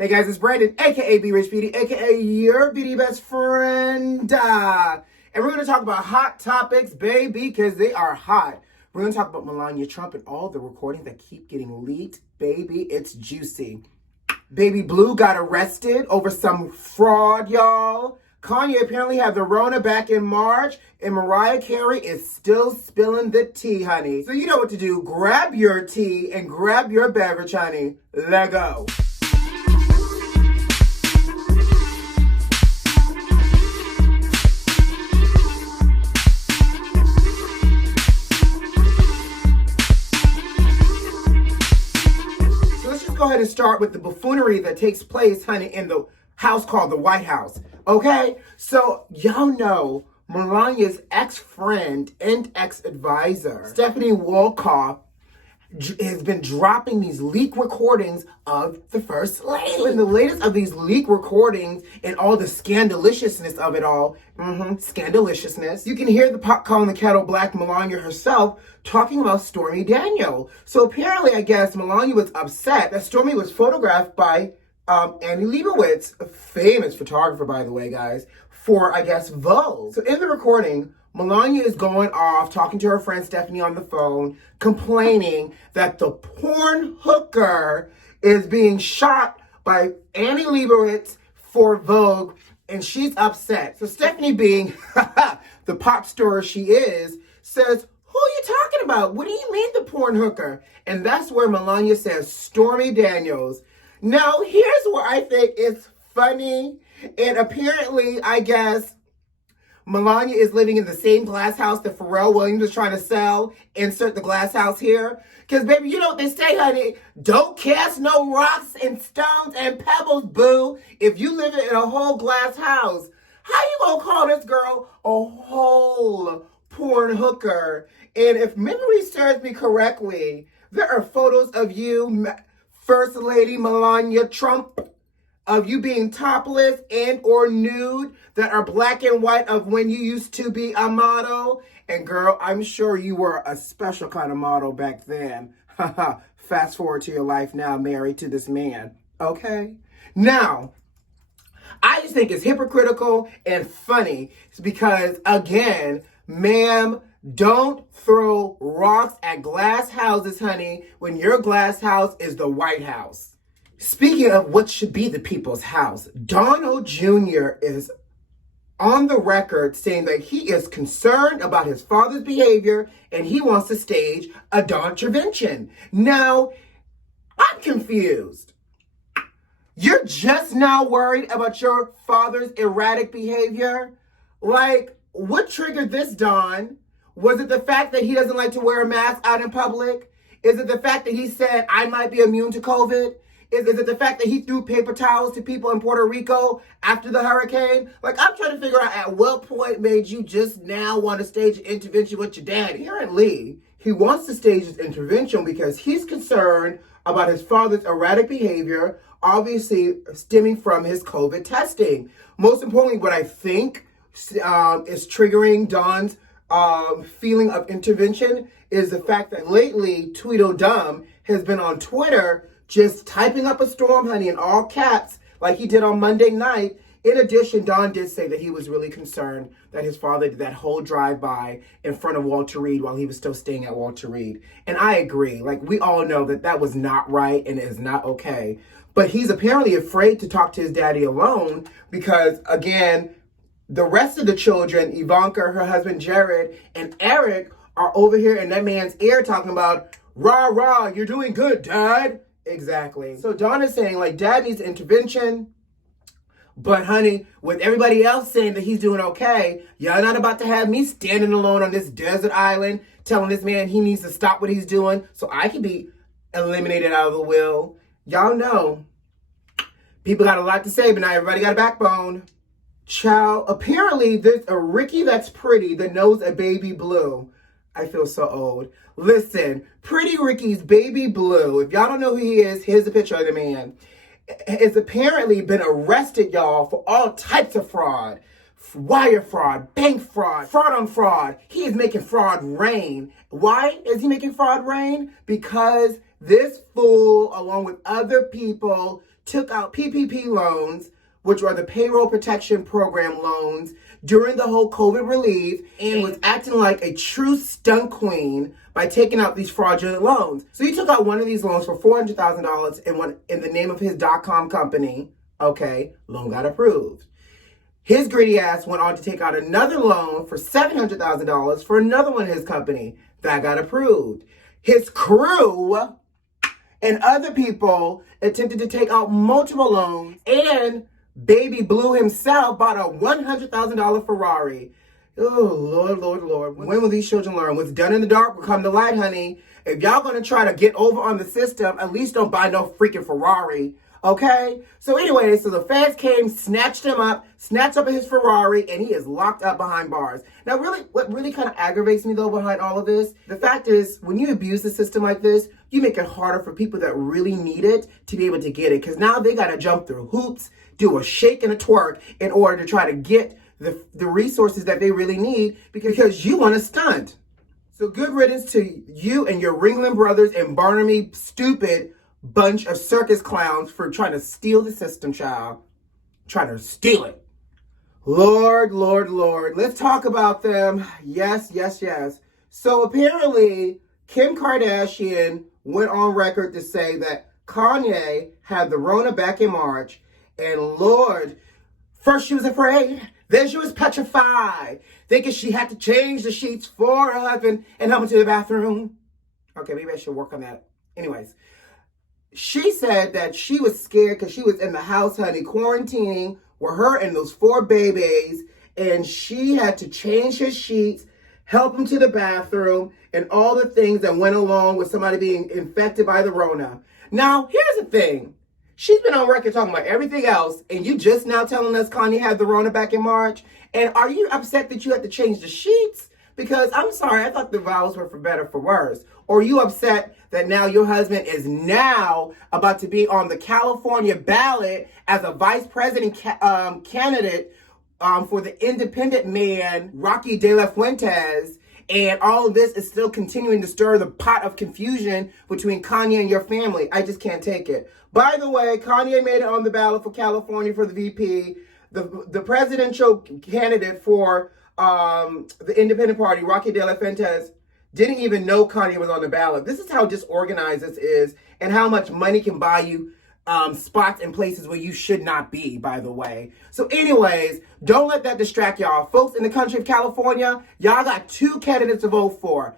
Hey guys, it's Brandon, aka B.Rich Beauty, aka your beauty best friend. And we're going to talk about hot topics, baby, because they are hot. We're going to talk about Melania Trump and all the recordings that keep getting leaked. Baby, it's juicy. Baby Blue got arrested over some fraud, y'all. Kanye apparently had the Rona back in March, and Mariah Carey is still spilling the tea, honey. So you know what to do. Grab your tea and grab your beverage, honey. Let go. Go ahead and start with the buffoonery that takes place, honey, in the house called the White House. Okay? So, y'all know Melania's ex-friend and ex-advisor, Stephanie Wolkoff, has been dropping these leak recordings of the First Lady. And the latest of these leak recordings and all the scandaliciousness of it all, scandaliciousness, you can hear the pot calling the kettle black Melania herself talking about Stormy Daniels. So apparently, I guess, Melania was upset that Stormy was photographed by Annie Leibovitz, a famous photographer, by the way, guys, for, I guess, Vogue. So in the recording, Melania is going off, talking to her friend Stephanie on the phone, complaining that the porn hooker is being shot by Annie Leibovitz for Vogue, and she's upset. So Stephanie, being the pop star she is, says, "Who are you talking about? What do you mean the porn hooker?" And that's where Melania says Stormy Daniels. Now, here's where I think it's funny, and apparently, I guess, Melania is living in the same glass house that Pharrell Williams is trying to sell. Insert the glass house here. Because, baby, you know what they say, honey? Don't cast no rocks and stones and pebbles, boo. If you live in a whole glass house, how you gonna call this girl a whole porn hooker? And if memory serves me correctly, there are photos of you, First Lady Melania Trump, of you being topless and or nude that are black and white of when you used to be a model. And girl, I'm sure you were a special kind of model back then. Fast forward to your life now, married to this man. Okay? Now, I just think it's hypocritical and funny because, again, ma'am, don't throw rocks at glass houses, honey, when your glass house is the White House. Speaking of what should be the people's house, Donald Jr. is on the record saying that he is concerned about his father's behavior and he wants to stage a Don intervention. Now, I'm confused. You're just now worried about your father's erratic behavior? Like, what triggered this, Don? Was it the fact that he doesn't like to wear a mask out in public? Is it the fact that he said, I might be immune to COVID? Is it the fact that he threw paper towels to people in Puerto Rico after the hurricane? Like, I'm trying to figure out at what point made you just now want to stage an intervention with your daddy. Apparently, he wants to stage this intervention because he's concerned about his father's erratic behavior, obviously stemming from his COVID testing. Most importantly, what I think is triggering Don's feeling of intervention is the fact that lately Tweedledum has been on Twitter just typing up a storm, honey, in all caps, like he did on Monday night. In addition, Don did say that he was really concerned that his father did that whole drive-by in front of Walter Reed while he was still staying at Walter Reed. And I agree. Like, we all know that that was not right and is not okay. But he's apparently afraid to talk to his daddy alone because, again, the rest of the children, Ivanka, her husband Jared, and Eric, are over here in that man's ear talking about, rah, rah, you're doing good, Dad. Exactly. So Don is saying, like, Dad needs intervention. But, honey, with everybody else saying that he's doing okay, y'all not about to have me standing alone on this desert island telling this man he needs to stop what he's doing so I can be eliminated out of the will. Y'all know people got a lot to say, but not everybody got a backbone. Child, apparently there's a Ricky that's pretty that knows a baby blue. I feel so old. Listen, Pretty Ricky's baby blue, if y'all don't know who he is, here's a picture of the man, has apparently been arrested, y'all, for all types of fraud. Wire fraud, bank fraud, fraud on fraud. He is making fraud rain. Why is he making fraud rain? Because this fool, along with other people, took out PPP loans, which are the Payroll Protection Program loans, during the whole COVID relief, and was acting like a true stunt queen by taking out these fraudulent loans. So he took out one of these loans for $400,000 in the name of his .com company. Okay, loan got approved. His greedy ass went on to take out another loan for $700,000 for another one of his company. That got approved. His crew and other people attempted to take out multiple loans, and Baby Blue himself bought a $100,000 Ferrari. Oh, Lord, Lord, Lord. When will these children learn? What's done in the dark will come to light, honey. If y'all gonna try to get over on the system, at least don't buy no freaking Ferrari, okay? So anyway, so the feds came, snatched up his Ferrari, and he is locked up behind bars. Now, really, what really kind of aggravates me, though, behind all of this, the fact is, when you abuse the system like this, you make it harder for people that really need it to be able to get it, because now they got to jump through hoops, do a shake and a twerk in order to try to get the resources that they really need because you want to stunt. So good riddance to you and your Ringling Brothers and Barnaby stupid bunch of circus clowns for trying to steal the system, child. Trying to steal it. Lord, Lord, Lord. Let's talk about them. Yes, yes, yes. So apparently, Kim Kardashian went on record to say that Kanye had the Rona back in March. And Lord, first she was afraid, then she was petrified, thinking she had to change the sheets for her husband and help him to the bathroom. Okay, maybe I should work on that. Anyways, she said that she was scared because she was in the house, honey, quarantining with her and those 4 babies, and she had to change his sheets, help him to the bathroom, and all the things that went along with somebody being infected by the Rona. Now, here's the thing. She's been on record talking about everything else, and you just now telling us Kanye had the Rona back in March. And are you upset that you had to change the sheets? Because I'm sorry, I thought the vows were for better, for worse. Or are you upset that now your husband is now about to be on the California ballot as a vice president candidate for the independent man, Rocky De La Fuentes, and all of this is still continuing to stir the pot of confusion between Kanye and your family. I just can't take it. By the way, Kanye made it on the ballot for California for the VP. The presidential candidate for the independent party, Rocky De La Fuentes, didn't even know Kanye was on the ballot. This is how disorganized this is and how much money can buy you spots in places where you should not be, by the way. So anyways, don't let that distract y'all. Folks in the country of California, y'all got 2 candidates to vote for.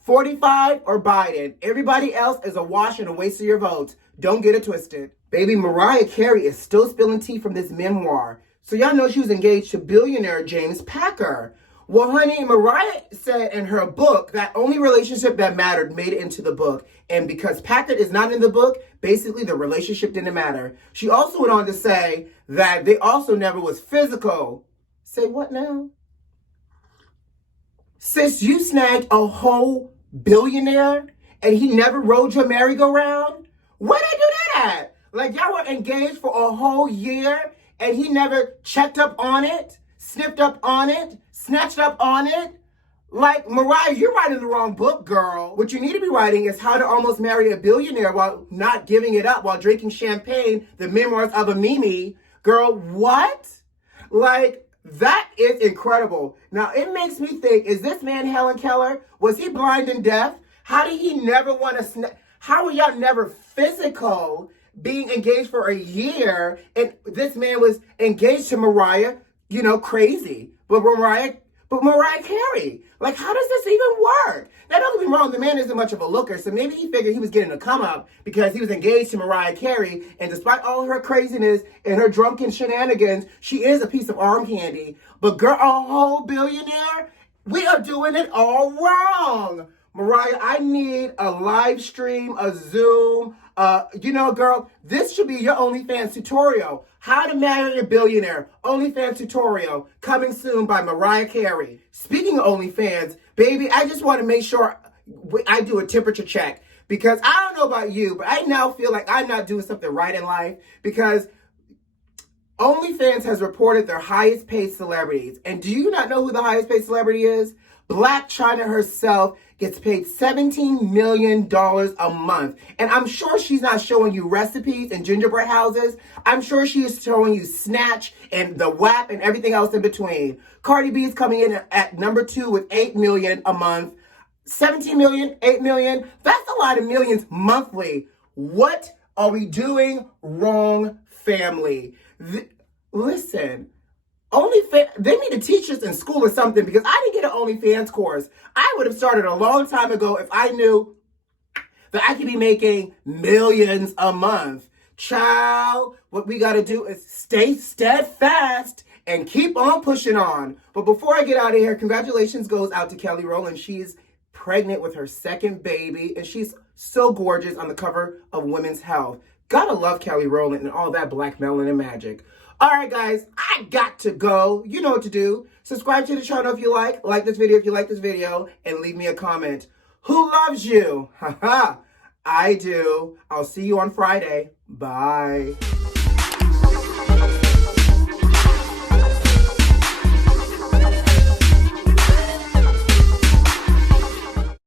45 or Biden. Everybody else is a wash and a waste of your votes. Don't get it twisted. Baby Mariah Carey is still spilling tea from this memoir. So y'all know she was engaged to billionaire James Packer. Well, honey, Mariah said in her book that only relationship that mattered made it into the book. And because Packard is not in the book, basically the relationship didn't matter. She also went on to say that they also never was physical. Say what now? Sis, you snagged a whole billionaire and he never rode your merry-go-round? Where did I do that at? Like y'all were engaged for a whole year and he never checked up on it, sniffed up on it, snatched up on it? Like, Mariah, you're writing the wrong book, girl. What you need to be writing is How to Almost Marry a Billionaire While Not Giving It Up While Drinking Champagne, The Memoirs of a Mimi. Girl, what? Like, that is incredible. Now, it makes me think, is this man Helen Keller? Was he blind and deaf? How did he never want to how were y'all never physical being engaged for a year and this man was engaged to Mariah, you know, crazy. But Mariah Carey, like, how does this even work? Now, don't get me wrong, the man isn't much of a looker, so maybe he figured he was getting a come up because he was engaged to Mariah Carey, and despite all her craziness and her drunken shenanigans, she is a piece of arm candy. But girl, a whole billionaire? We are doing it all wrong. Mariah, I need a live stream, a Zoom, you know, girl, this should be your OnlyFans tutorial. How to Marry a Billionaire, OnlyFans tutorial, coming soon by Mariah Carey. Speaking of OnlyFans, baby, I just want to make sure I do a temperature check because I don't know about you, but I now feel like I'm not doing something right in life because OnlyFans has reported their highest paid celebrities. And do you not know who the highest paid celebrity is? BLAC CHYNA herself gets paid $17 million a month. And I'm sure she's not showing you recipes and gingerbread houses. I'm sure she is showing you Snatch and the WAP and everything else in between. Cardi B is coming in at number 2 with $8 million a month. 17 million, 8 million, that's a lot of millions monthly. What are we doing wrong, family? Listen, they need to teach us in school or something, because I didn't get an OnlyFans course. I would have started a long time ago if I knew that I could be making millions a month. Child, what we got to do is stay steadfast and keep on pushing on. But before I get out of here, congratulations goes out to Kelly Rowland. She's pregnant with her second baby, and she's so gorgeous on the cover of Women's Health. Gotta love Kelly Rowland and all that black melanin magic. All right, guys, I got to go. You know what to do. Subscribe to the channel if you like this video if you like this video, and leave me a comment. Who loves you? Haha, I do. I'll see you on Friday. Bye.